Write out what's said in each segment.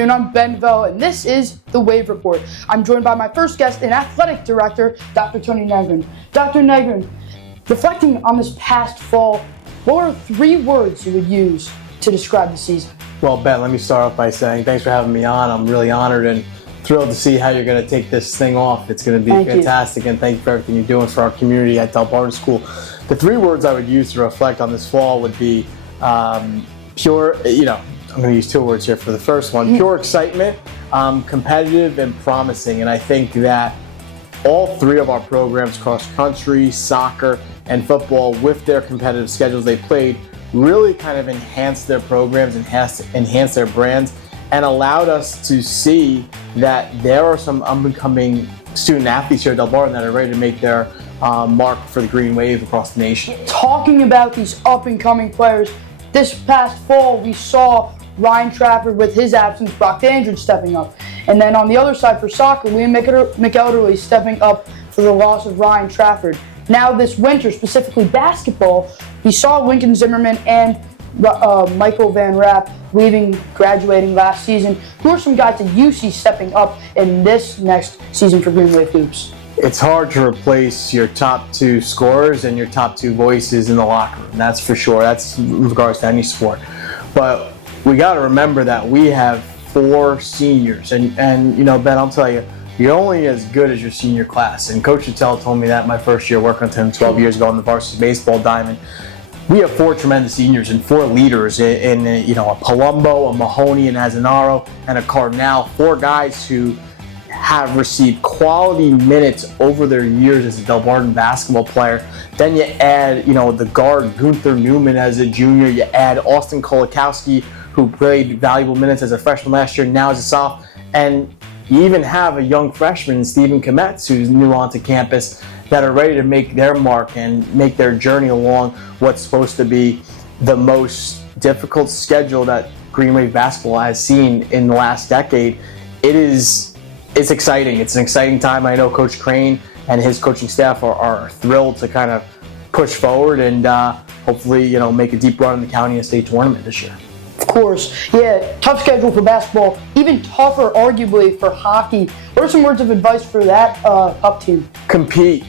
afternoon. I'm Ben Vell, and this is the Wave Report. I'm joined by my first guest and athletic director, Dr. Tony Negrin. Dr. Negrin, reflecting on this past fall, what are 3 words you would use to describe the season? Well, Ben, let me start off by saying thanks for having me on. I'm really honored and thrilled to see how you're going to take this thing off. It's going to be fantastic, and thank you for everything you're doing for our community at Delbarton School. The 3 words I would use to reflect on this fall would be pure, I'm going to use 2 words here for the first one. Pure excitement, competitive, and promising. And I think that all 3 of our programs, cross country, soccer, and football, with their competitive schedules they played, really kind of enhanced their programs, enhanced their brands, and allowed us to see that there are some up-and-coming student athletes here at Delbarton that are ready to make their mark for the Green Wave across the nation. Talking about these up-and-coming players, this past fall we saw Ryan Trafford with his absence, Brock Dandridge stepping up. And then on the other side for soccer, Liam McElderly stepping up for the loss of Ryan Trafford. Now this winter, specifically basketball, we saw Lincoln Zimmerman and Michael Van Rapp graduating last season. Who are some guys that you see stepping up in this next season for Green Wave Hoops? It's hard to replace your top 2 scorers and your top 2 voices in the locker room. That's for sure. That's in regards to any sport. But we got to remember that we have 4 seniors, and Ben, I'll tell you, you're only as good as your senior class. And Coach Attell told me that my first year working with him 12 years ago on the varsity baseball diamond. We have 4 tremendous seniors and 4 leaders in a Palumbo, a Mahoney, an Azanaro, and a Cardinal. 4 guys who have received quality minutes over their years as a Delbarton basketball player. Then you add, the guard Gunther Newman as a junior. You add Austin Kolakowski, who played valuable minutes as a freshman last year, now as a sophomore. And you even have a young freshman, Stephen Kometz, who's new onto campus, that are ready to make their mark and make their journey along what's supposed to be the most difficult schedule that Green Wave basketball has seen in the last decade. It's exciting. It's an exciting time. I know Coach Crane and his coaching staff are thrilled to kind of push forward and hopefully, make a deep run in the county and state tournament this year. Of course, yeah, tough schedule for basketball, even tougher arguably for hockey. What are some words of advice for that up team? Compete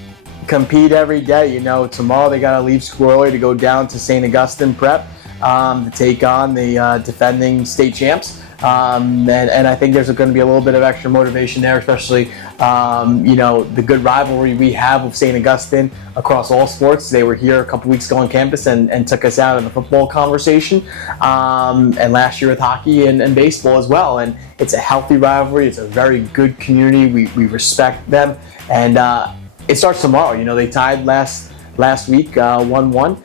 every day. Tomorrow they got to leave school early to go down to St. Augustine Prep to take on the defending state champs. And I think there's going to be a little bit of extra motivation there, especially, the good rivalry we have with St. Augustine across all sports. They were here a couple weeks ago on campus and took us out of the football conversation, and last year with hockey and baseball as well. And it's a healthy rivalry. It's a very good community. We respect them. And it starts tomorrow. They tied last week 1-1.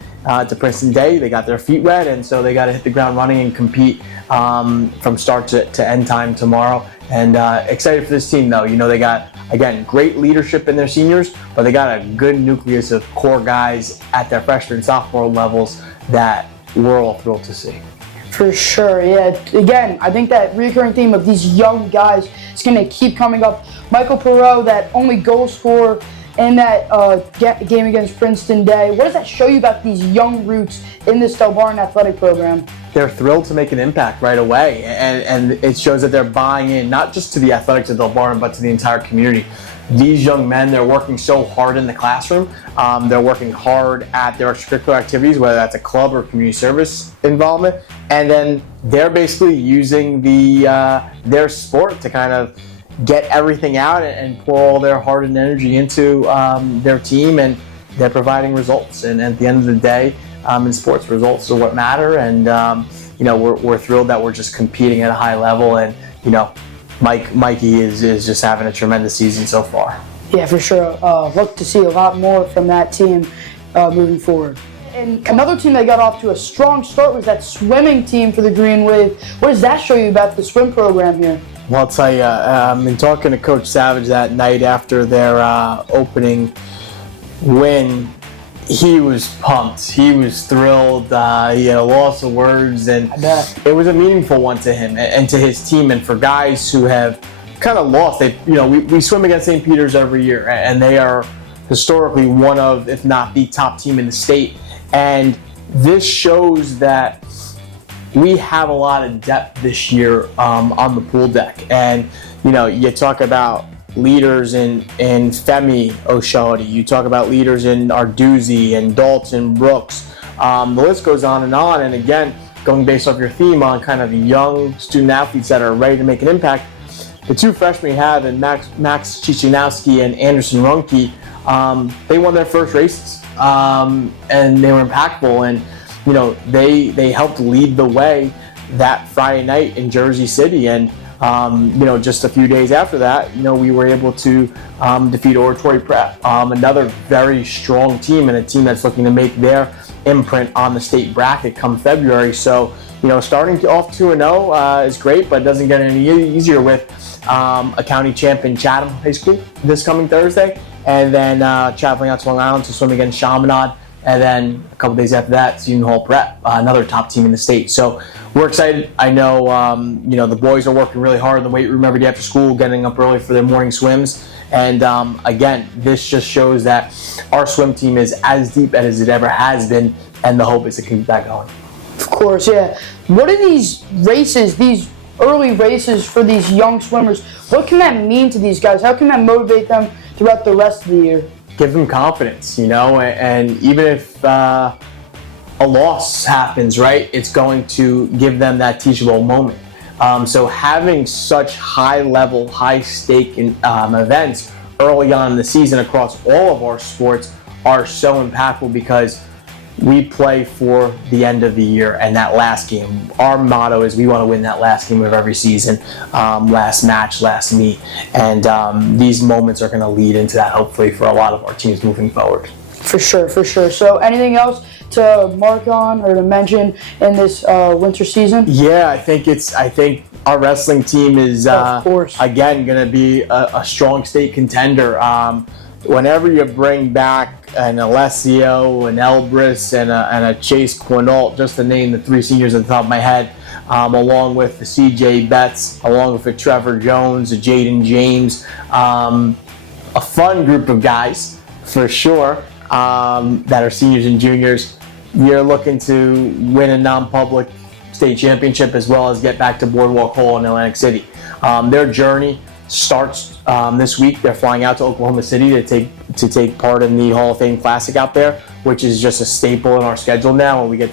To Princeton Day. They got their feet wet, and so they got to hit the ground running and compete from start to end time tomorrow. And excited for this team, though. They got, again, great leadership in their seniors, but they got a good nucleus of core guys at their freshman and sophomore levels that we're all thrilled to see. For sure, yeah. Again, I think that recurring theme of these young guys is going to keep coming up. Michael Perot, that only goal scorer in that game against Princeton Day. What does that show you about these young roots in this Delbarton athletic program? They're thrilled to make an impact right away, and it shows that they're buying in, not just to the athletics of Delbarton, but to the entire community. These young men, they're working so hard in the classroom. They're working hard at their extracurricular activities, whether that's a club or community service involvement, and then they're basically using their sport to kind of get everything out and pour all their heart and energy into their team, and they're providing results. And at the end of the day, in sports, results are what matter. And we're thrilled that we're just competing at a high level. And Mikey is just having a tremendous season so far. Yeah, for sure. Look to see a lot more from that team moving forward. And another team that got off to a strong start was that swimming team for the Green Wave. What does that show you about the swim program here? Well, I'll tell you, in talking to Coach Savage that night after their opening win, he was pumped. He was thrilled. He had a loss of words, and it was a meaningful one to him and to his team. And for guys who have kind of lost, we swim against St. Peter's every year, and they are historically one of, if not the top team in the state. And this shows that we have a lot of depth this year on the pool deck. And, you talk about leaders in Femi O'Shaughnessy, you talk about leaders in Arduzzi and Dalton Brooks. The list goes on. And again, going based off your theme on kind of young student athletes that are ready to make an impact, the two freshmen we have, and Max Chichinowski and Anderson Runke, they won their first races, and they were impactful. And they helped lead the way that Friday night in Jersey City. And just a few days after that, we were able to defeat Oratory Prep, another very strong team, and a team that's looking to make their imprint on the state bracket come February. So, starting off 2-0 is great, but it doesn't get any easier with a county champ in Chatham High School this coming Thursday, and then traveling out to Long Island to swim against Chaminade, and then a couple days after that, Seton Hall Prep, another top team in the state. So we're excited. I know, the boys are working really hard in the weight room every day after school, getting up early for their morning swims. And again, this just shows that our swim team is as deep as it ever has been, and the hope is to keep that going. Of course, yeah. What are these races, these early races for these young swimmers? What can that mean to these guys? How can that motivate them throughout the rest of the year? Give them confidence, and even if a loss happens, right, it's going to give them that teachable moment. So having such high-level, high-stake events early on in the season across all of our sports are so impactful, because we play for the end of the year and that last game. Our motto is we want to win that last game of every season, last match, last meet. And these moments are going to lead into that, hopefully, for a lot of our teams moving forward. For sure. So anything else to mark on or to mention in this winter season? Yeah, I think our wrestling team is, of course, again, going to be a strong state contender. Whenever you bring back an Alessio, an Elbrus, and a Chase Quinault, just to name the three seniors at the top of my head, along with the CJ Betts, along with the Trevor Jones, the Jaden James, a fun group of guys for sure, that are seniors and juniors. You're looking to win a non-public state championship, as well as get back to Boardwalk Hall in Atlantic City. Their journey starts this week. They're flying out to Oklahoma City to take part in the Hall of Fame Classic out there, which is just a staple in our schedule now, and we get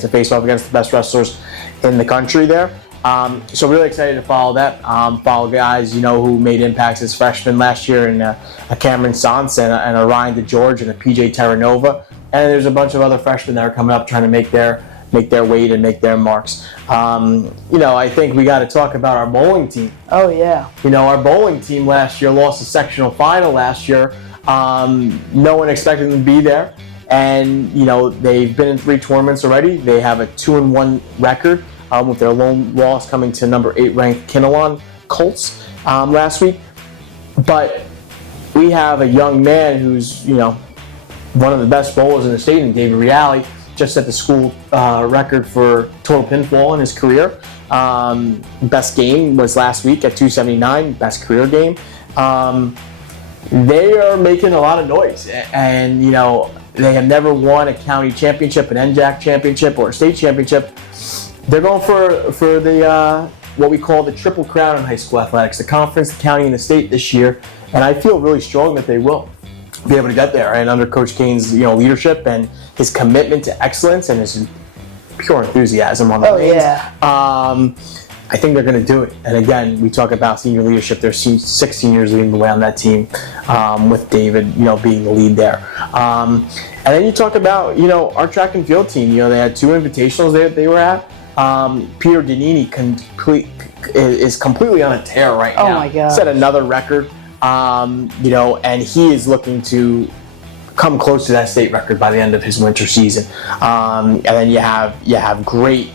to face off against the best wrestlers in the country there. So really excited to follow that. Follow guys who made impacts as freshmen last year, and a Cameron Sant and a Ryan DeGeorge and a PJ Terranova, and there's a bunch of other freshmen that are coming up trying to make their weight and make their marks. I think we got to talk about our bowling team. Oh, yeah. Our bowling team last year lost the sectional final last year. No one expected them to be there. And, they've been in 3 tournaments already. They have a 2-1 record, with their lone loss coming to number 8 ranked Kinnelon Colts last week. But we have a young man who's, one of the best bowlers in the state, in David Reale. Just set the school record for total pinfall in his career. Best game was last week at 279, best career game. They are making a lot of noise, and they have never won a county championship, an NJAC championship, or a state championship. They're going for the what we call the Triple Crown in high school athletics, the conference, the county, and the state this year, and I feel really strong that they will be able to get there. And under Coach Kane's leadership and his commitment to excellence and his pure enthusiasm on the lanes, I think they're going to do it. And again, we talk about senior leadership. There's 6 seniors leading the way on that team, with David, being the lead there. And then you talk about, our track and field team. They had 2 invitationals they were at. Peter Danini is completely on a tear right now. Oh my God! Set another record. And he is looking to come close to that state record by the end of his winter season. And then you have great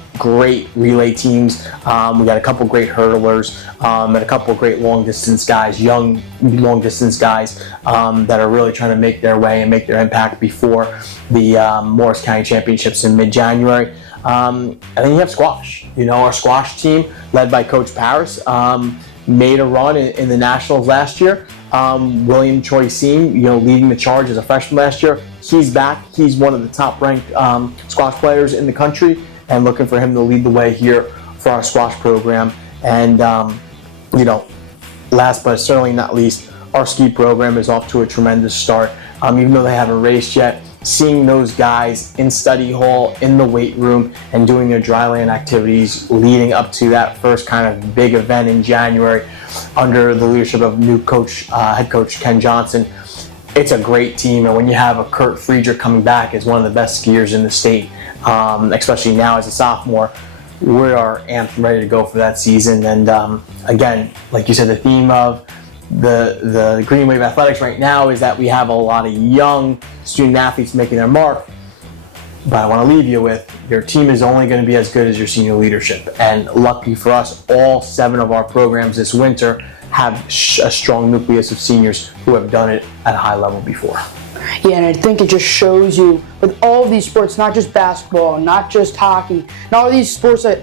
relay teams. We got a couple great hurlers, and a couple great long distance guys, young long distance guys, that are really trying to make their way and make their impact before the Morris County Championships in mid-January. And then you have squash. Our squash team, led by Coach Paris, made a run in the Nationals last year. William Choi Seam, leading the charge as a freshman last year. He's back. He's one of the top-ranked squash players in the country, and looking for him to lead the way here for our squash program. And, last but certainly not least, our ski program is off to a tremendous start. Even though they haven't raced yet, seeing those guys in study hall, in the weight room, and doing their dryland activities leading up to that first kind of big event in January under the leadership of new head coach Ken Johnson, it's a great team. And when you have a Kurt Friedrich coming back as one of the best skiers in the state, especially now as a sophomore, we are amped and ready to go for that season. And again, like you said, the theme of the Green Wave Athletics right now is that we have a lot of young student athletes making their mark. But I want to leave you with, your team is only going to be as good as your senior leadership. And lucky for us, all 7 of our programs this winter have a strong nucleus of seniors who have done it at a high level before. Yeah, and I think it just shows you with all of these sports, not just basketball, not just hockey, and all these sports that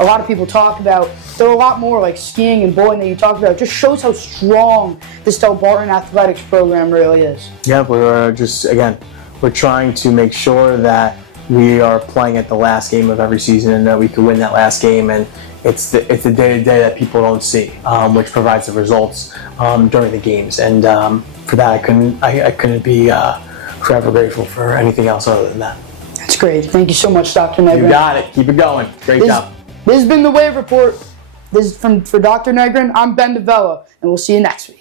a lot of people talk about, there are a lot more like skiing and bowling that you talked about. It just shows how strong this Delbarton athletics program really is. Yeah, we're trying to make sure that we are playing at the last game of every season and that we can win that last game. And it's the day-to-day that people don't see, which provides the results during the games. And for that, I couldn't be forever grateful for anything else other than that. That's great. Thank you so much, Dr. Negrin. You got it. Keep it going. Great job. This has been the Wave Report. This is for Dr. Negrin. I'm Ben DeVella, and we'll see you next week.